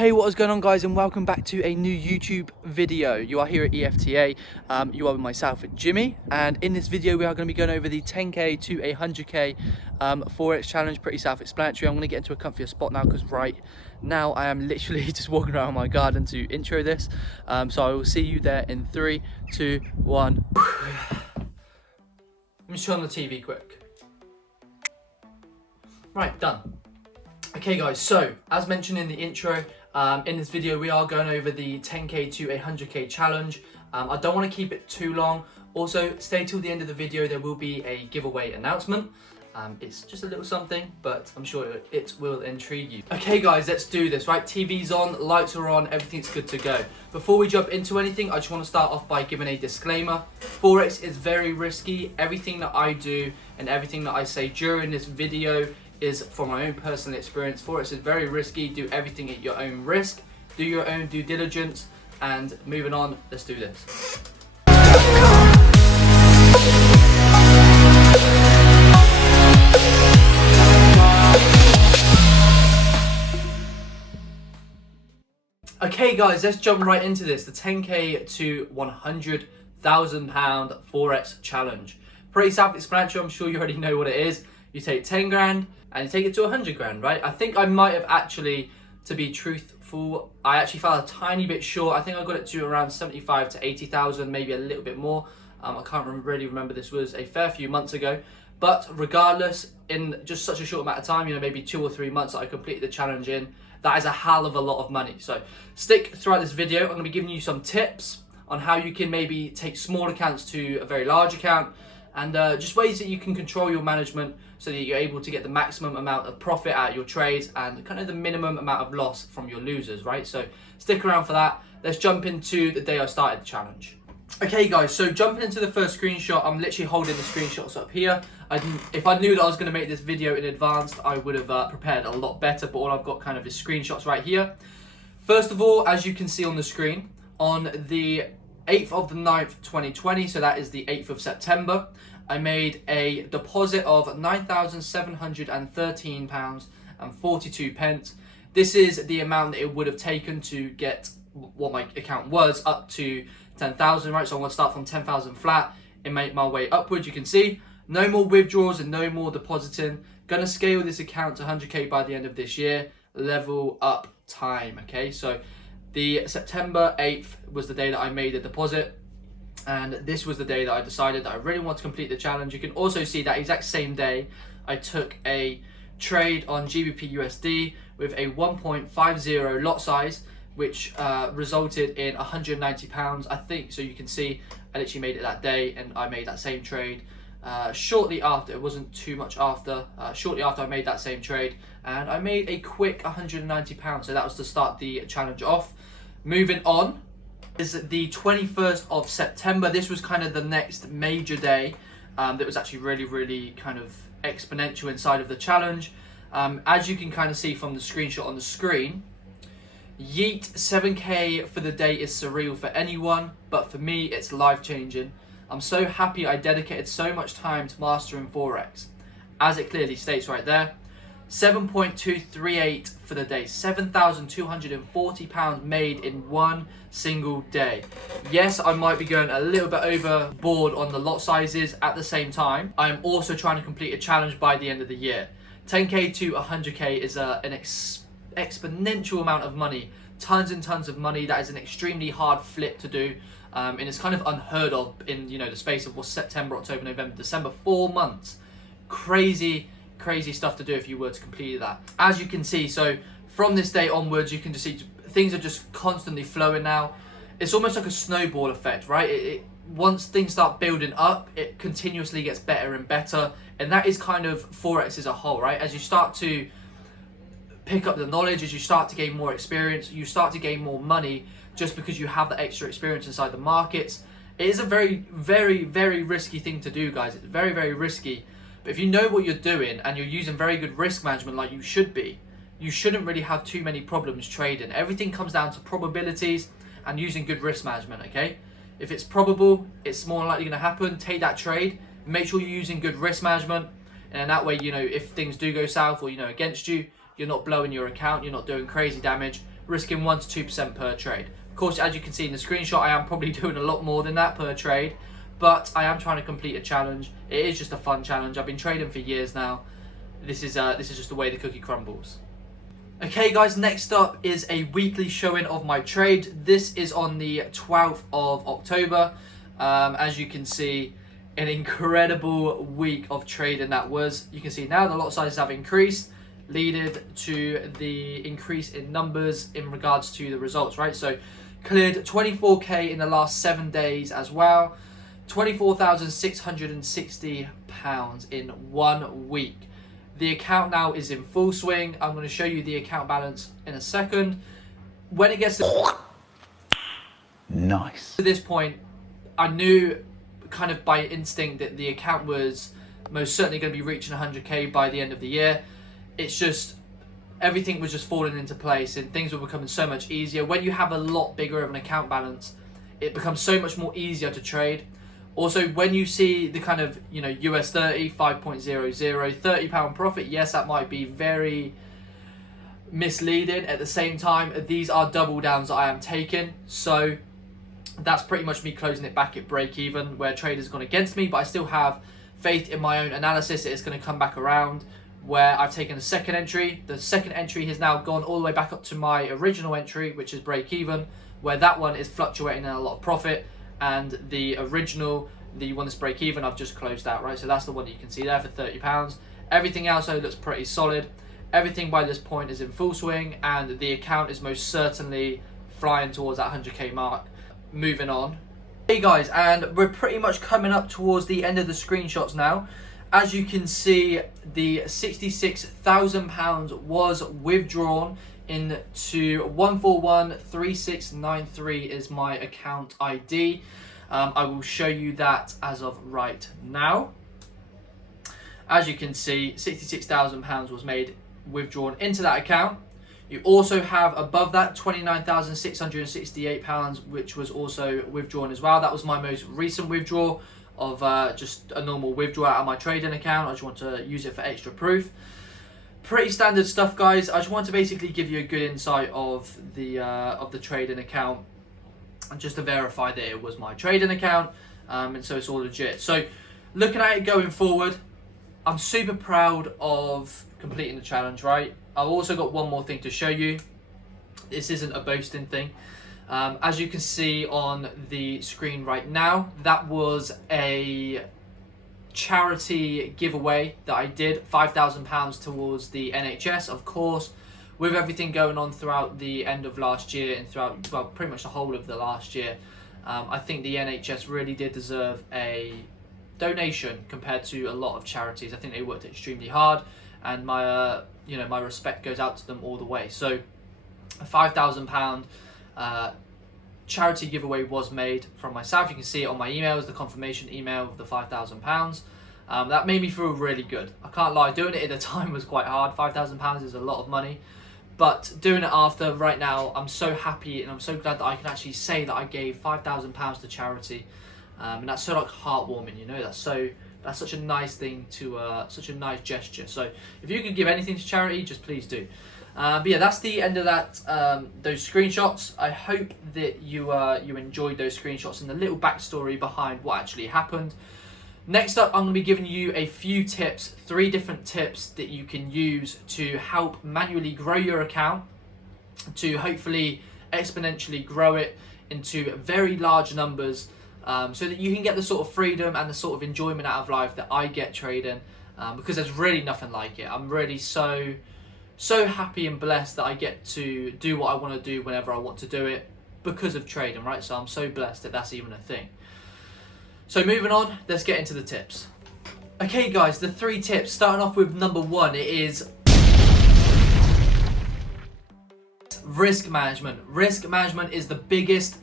Hey, what is going on, guys, and welcome back to a new YouTube video. You are here at EFTA. You are with myself, Jimmy, and in this video we are going to be going over the 10k to 100k Forex challenge. Pretty self-explanatory. I'm going to get into a comfier spot now because right now I am literally just walking around my garden to intro this. So I will see you there in 3, 2, 1. Let me just turn on the TV quick. Right, done. Okay guys, so as mentioned in the intro, in this video we are going over the 10k to 100k challenge. I don't want to keep it too long. Also, stay till the end of the video, there will be a giveaway announcement. It's just a little something, but I'm sure it will intrigue you. Okay guys, let's do this, right? TV's on, lights are on, everything's good to go. Before we jump into anything, I just want to start off by giving a disclaimer. Forex is very risky. Everything that I do and everything that I say during this video is from my own personal experience. Forex is very risky. Do everything at your own risk. Do your own due diligence. And moving on, let's do this. Okay guys, let's jump right into this. The 10k to £100,000 Forex challenge. Pretty self-explanatory, I'm sure you already know what it is. You take 10 grand and you take it to 100 grand, right? I think I might have actually, to be truthful, I actually fell a tiny bit short. I think I got it to around 75 to 80,000, maybe a little bit more. I can't really remember, this was a fair few months ago. But regardless, in just such a short amount of time, you know, maybe 2 or 3 months that I completed the challenge in, that is a hell of a lot of money. So stick throughout this video. I'm gonna be giving you some tips on how you can maybe take small accounts to a very large account, and just ways that you can control your management so that you're able to get the maximum amount of profit out of your trades and kind of the minimum amount of loss from your losers, right? So stick around for that. Let's jump into the day I started the challenge. Okay guys, so jumping into the first screenshot, I'm literally holding the screenshots up here. If I knew that I was going to make this video in advance, I would have prepared a lot better, but all I've got kind of is screenshots right here. First of all, as you can see on the screen, on the 8th of the 9th, 2020, so that is the 8th of September, I made a deposit of £9,713.42. This is the amount that it would have taken to get what my account was up to 10,000, right? So I'm going to start from 10,000 flat and make my way upwards. You can see no more withdrawals and no more depositing. Going to scale this account to 100k by the end of this year. Level up time, okay? So the September 8th was the day that I made the deposit. And this was the day that I decided that I really want to complete the challenge. You can also see that exact same day, I took a trade on GBP USD with a 1.50 lot size, which resulted in £190, I think. So you can see I literally made it that day, and I made that same trade shortly after. It wasn't too much after. Shortly after I made that same trade, and I made a quick £190. So that was to start the challenge off. Moving on is the 21st of September. This was kind of the next major day that was actually really kind of exponential inside of the challenge. As you can kind of see from the screenshot on the screen, yeet, 7k for the day is surreal for anyone, but for me it's life-changing. I'm so happy I dedicated so much time to mastering Forex. As it clearly states right there, 7.238 for the day, £7,240 made in one single day. Yes, I might be going a little bit overboard on the lot sizes. At the same time, I am also trying to complete a challenge by the end of the year. 10k to 100k is an exponential amount of money, tons and tons of money. That is an extremely hard flip to do, and it's kind of unheard of in, you know, the space of September, October, November, December, 4 months. Crazy stuff to do if you were to complete that. As you can see, so from this day onwards, you can just see things are just constantly flowing now. It's almost like a snowball effect, right? Once things start building up, it continuously gets better and better, and that is kind of Forex as a whole, right? As you start to pick up the knowledge, as you start to gain more experience, you start to gain more money just because you have that extra experience inside the markets. It is a very risky thing to do, guys. It's very risky. But if you know what you're doing and you're using very good risk management like you should be, you shouldn't really have too many problems trading. Everything comes down to probabilities and using good risk management, okay? If it's probable, it's more likely going to happen, take that trade. Make sure you're using good risk management, and in that way, you know, if things do go south or, you know, against you, you're not blowing your account, you're not doing crazy damage. risking 1 to 2% per trade. Of course, as you can see in the screenshot, I am probably doing a lot more than that per trade, but I am trying to complete a challenge. It is just a fun challenge. I've been trading for years now. This is just the way the cookie crumbles. Okay guys, next up is a weekly showing of my trade. This is on the 12th of October. As you can see, an incredible week of trading that was. You can see now the lot sizes have increased, leading to the increase in numbers in regards to the results, right? So cleared 24k in the last 7 days as well. £24,660 in 1 week. The account now is in full swing. I'm going to show you the account balance in a second. When it gets to this point, I knew kind of by instinct that the account was most certainly going to be reaching 100k by the end of the year. It's just everything was just falling into place and things were becoming so much easier. When you have a lot bigger of an account balance, it becomes so much more easier to trade. Also, when you see the kind of, you know, US 30, 5.00, £30 profit, yes, that might be very misleading. At the same time, these are double downs that I am taking. So that's pretty much me closing it back at break even, where traders gone against me, but I still have faith in my own analysis that it's going to come back around, where I've taken a second entry. The second entry has now gone all the way back up to my original entry, which is break even, where that one is fluctuating in a lot of profit. And the original, the one that's break even, I've just closed out, right? So that's the one that you can see there for £30. Everything else though looks pretty solid. Everything by this point is in full swing, and the account is most certainly flying towards that 100k mark. Moving on. Hey guys, and we're pretty much coming up towards the end of the screenshots now. As you can see, the £66,000 was withdrawn into 1413693 is my account ID. I will show you that as of right now. As you can see, £66,000 was withdrawn into that account. You also have above that £29,668, which was also withdrawn as well. That was my most recent withdrawal of just a normal withdrawal out of my trading account. I just want to use it for extra proof. Pretty standard stuff, guys. I just want to basically give you a good insight of the trading account, and just to verify that it was my trading account, and so it's all legit. So looking at it going forward, I'm super proud of completing the challenge, right? I've also got one more thing to show you. This isn't a boasting thing. As you can see on the screen right now, that was a charity giveaway that I did, £5,000 towards the NHS. Of course, with everything going on throughout the end of last year and throughout, well, pretty much the whole of the last year, I think the NHS really did deserve a donation compared to a lot of charities. I think they worked extremely hard, and my my respect goes out to them all the way. So a £5,000 charity giveaway was made from myself. You can see it on my emails, the confirmation email of the £5,000. That made me feel really good. I can't lie, doing it at the time was quite hard. £5,000 is a lot of money, but doing it after, right now, I'm so happy and I'm so glad that I can actually say that I gave £5,000 to charity, and that's so like heartwarming. You know, that's such a nice thing to such a nice gesture. So if you could give anything to charity, just please do. But yeah, that's the end of that. Those screenshots. I hope that you enjoyed those screenshots and the little backstory behind what actually happened. Next up, I'm going to be giving you a few tips, 3 different tips that you can use to help manually grow your account, to hopefully exponentially grow it into very large numbers, so that you can get the sort of freedom and the sort of enjoyment out of life that I get trading, because there's really nothing like it. I'm really so happy and blessed that I get to do what I want to do whenever I want to do it because of trading, right? So I'm so blessed that that's even a thing. So moving on, let's get into the tips. Okay guys, the 3 tips, starting off with number 1, it is risk management. Risk management is the biggest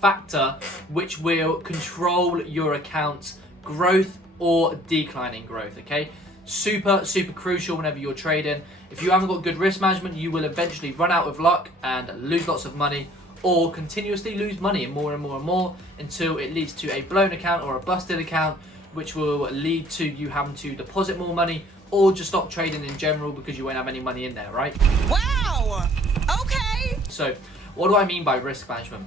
factor which will control your account's growth or declining growth, okay? Super crucial whenever you're trading. If you haven't got good risk management, you will eventually run out of luck and lose lots of money, or continuously lose money and more until it leads to a blown account or a busted account, which will lead to you having to deposit more money or just stop trading in general because you won't have any money in there, right? Wow! So what do I mean by risk management?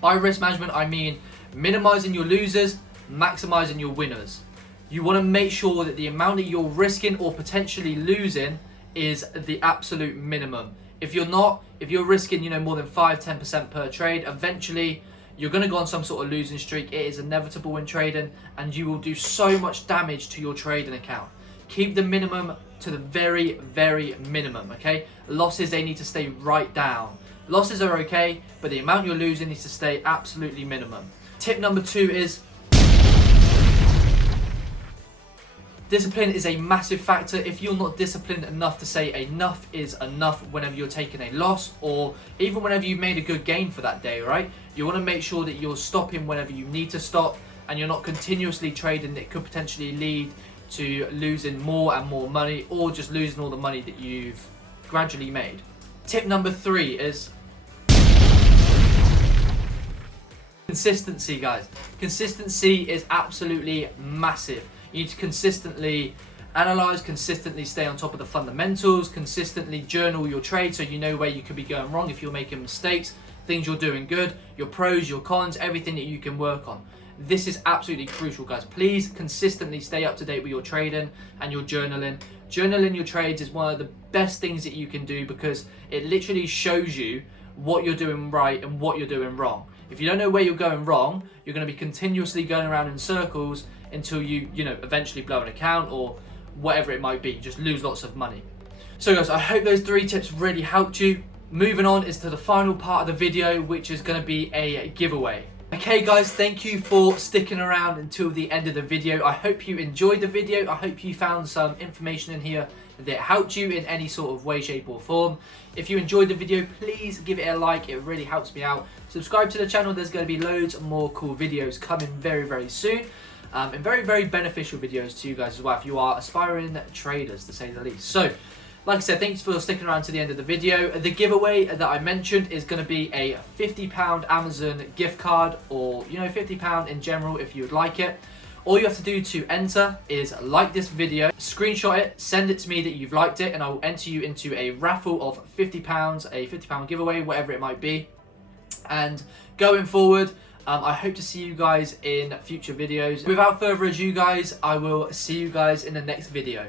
By risk management, I mean minimizing your losers, maximizing your winners. You want to make sure that the amount that you're risking or potentially losing is the absolute minimum. If you're risking, more than 5-10% per trade, eventually you're going to go on some sort of losing streak. It is inevitable in trading, and you will do so much damage to your trading account. Keep the minimum to the very, very minimum, okay? Losses, they need to stay right down. Losses are okay, but the amount you're losing needs to stay absolutely minimum. Tip number 2 is discipline is a massive factor. If you're not disciplined enough to say enough is enough whenever you're taking a loss, or even whenever you've made a good gain for that day, right? You want to make sure that you're stopping whenever you need to stop, and you're not continuously trading that could potentially lead to losing more and more money, or just losing all the money that you've gradually made. Tip number 3 is consistency, guys. Consistency is absolutely massive. You need to consistently analyze, consistently stay on top of the fundamentals, consistently journal your trade so you know where you could be going wrong if you're making mistakes, things you're doing good, your pros, your cons, everything that you can work on. This is absolutely crucial, guys. Please consistently stay up to date with your trading and your journaling. Journaling your trades is one of the best things that you can do, because it literally shows you what you're doing right and what you're doing wrong. If you don't know where you're going wrong, you're going to be continuously going around in circles until you eventually blow an account or whatever it might be. You just lose lots of money. So guys, I hope those 3 tips really helped you. Moving on is to the final part of the video, which is going to be a giveaway. Okay guys, thank you for sticking around until the end of the video. I hope you enjoyed the video. I hope you found some information in here that helped you in any sort of way, shape or form. If you enjoyed the video, please give it a like. It really helps me out. Subscribe to the channel. There's going to be loads more cool videos coming very, very soon. And very, very beneficial videos to you guys as well if you are aspiring traders, to say the least. So, like I said, thanks for sticking around to the end of the video. The giveaway that I mentioned is going to be a £50 Amazon gift card, or £50 in general if you would like it. All you have to do to enter is like this video, screenshot it, send it to me that you've liked it, and I will enter you into a raffle of £50, a £50 giveaway, whatever it might be. And going forward, I hope to see you guys in future videos. Without further ado, guys, I will see you guys in the next video.